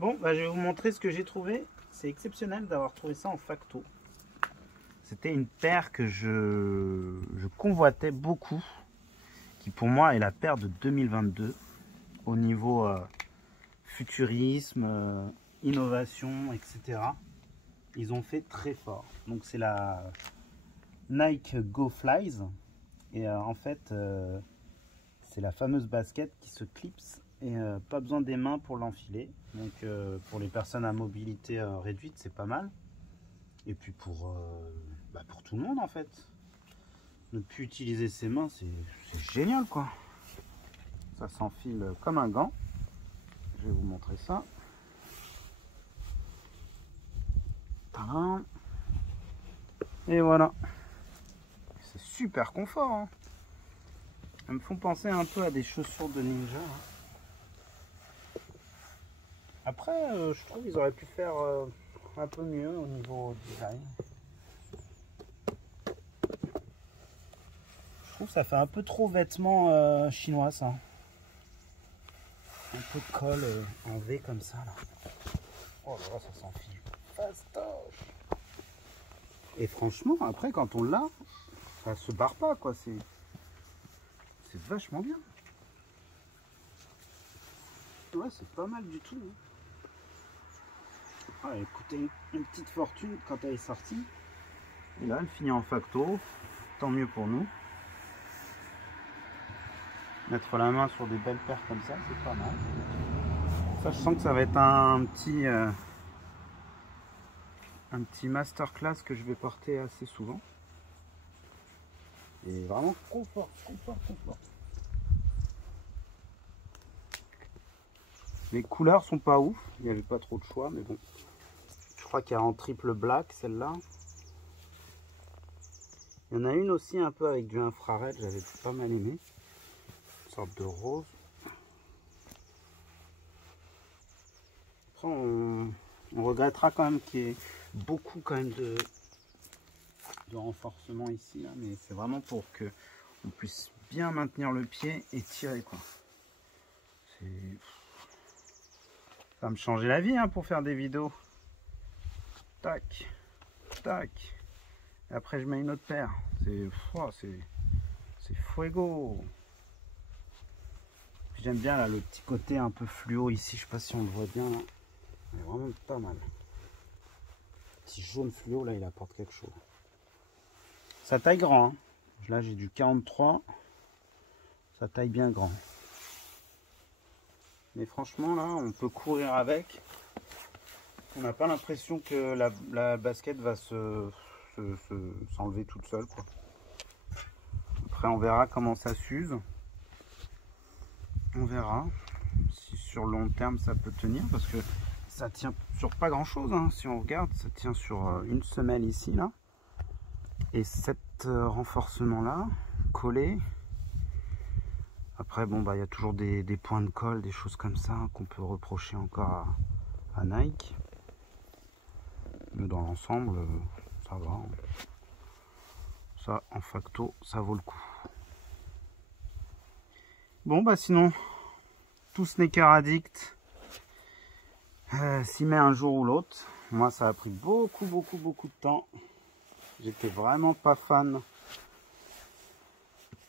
Bon, bah, je vais vous montrer ce que j'ai trouvé. C'est exceptionnel d'avoir trouvé ça en facto. C'était une paire que je convoitais beaucoup, qui pour moi est la paire de 2022 au niveau futurisme, innovation, etc. Ils ont fait très fort. Donc c'est la Nike Go Flies et en fait c'est la fameuse basket qui se clipse et pas besoin des mains pour l'enfiler. Donc pour les personnes à mobilité réduite, c'est pas mal. Et puis pour tout le monde en fait. Ne plus utiliser ses mains, c'est génial quoi. Ça s'enfile comme un gant. Je vais vous montrer ça. Tadam. Et voilà. C'est super confort. Hein. Elles me font penser un peu à des chaussures de ninja. Hein. Après, je trouve qu'ils auraient pu faire un peu mieux au niveau design. Je trouve que ça fait un peu trop vêtements chinois ça. Un peu de colle en V comme ça là. Oh là là, ça s'enfile fastoche. Et franchement, après quand on l'a, ça se barre pas quoi. C'est vachement bien. Ouais, c'est pas mal du tout. Hein. Ah, elle a coûté une petite fortune quand elle est sortie. Et là, elle finit en facto. Tant mieux pour nous. Mettre la main sur des belles paires comme ça, c'est pas mal. Ça, je sens que ça va être un petit masterclass que je vais porter assez souvent. Et vraiment confort. Les couleurs sont pas ouf, il n'y avait pas trop de choix, mais bon. Je crois qu'il y a en triple black celle-là. Il y en a une aussi un peu avec du infrared, j'avais pas mal aimé. Une sorte de rose. Après, on regrettera quand même qu'il y ait beaucoup quand même de renforcement ici, là, mais c'est vraiment pour que on puisse bien maintenir le pied et tirer quoi. Ça va me changer la vie hein, pour faire des vidéos. Tac, tac. Et après je mets une autre paire. C'est fuego. J'aime bien là le petit côté un peu fluo ici. Je sais pas si on le voit bien là. C'est vraiment pas mal. Petit jaune fluo là, il apporte quelque chose. Ça taille grand. Hein. Là j'ai du 43. Ça taille bien grand. Mais franchement là, on peut courir avec. On n'a pas l'impression que la basket va s'enlever toute seule quoi. Après on verra comment ça s'use. On verra si sur le long terme ça peut tenir parce que ça tient sur pas grand chose hein. Si on regarde, ça tient sur une semelle ici là. Et cet renforcement là collé. Après bon bah il y a toujours des points de colle, des choses comme ça qu'on peut reprocher encore à Nike. Mais dans l'ensemble, ça va. Ça, en facto, ça vaut le coup. Bon, bah sinon, tout sneaker addict s'y met un jour ou l'autre. Moi, ça a pris beaucoup de temps. J'étais vraiment pas fan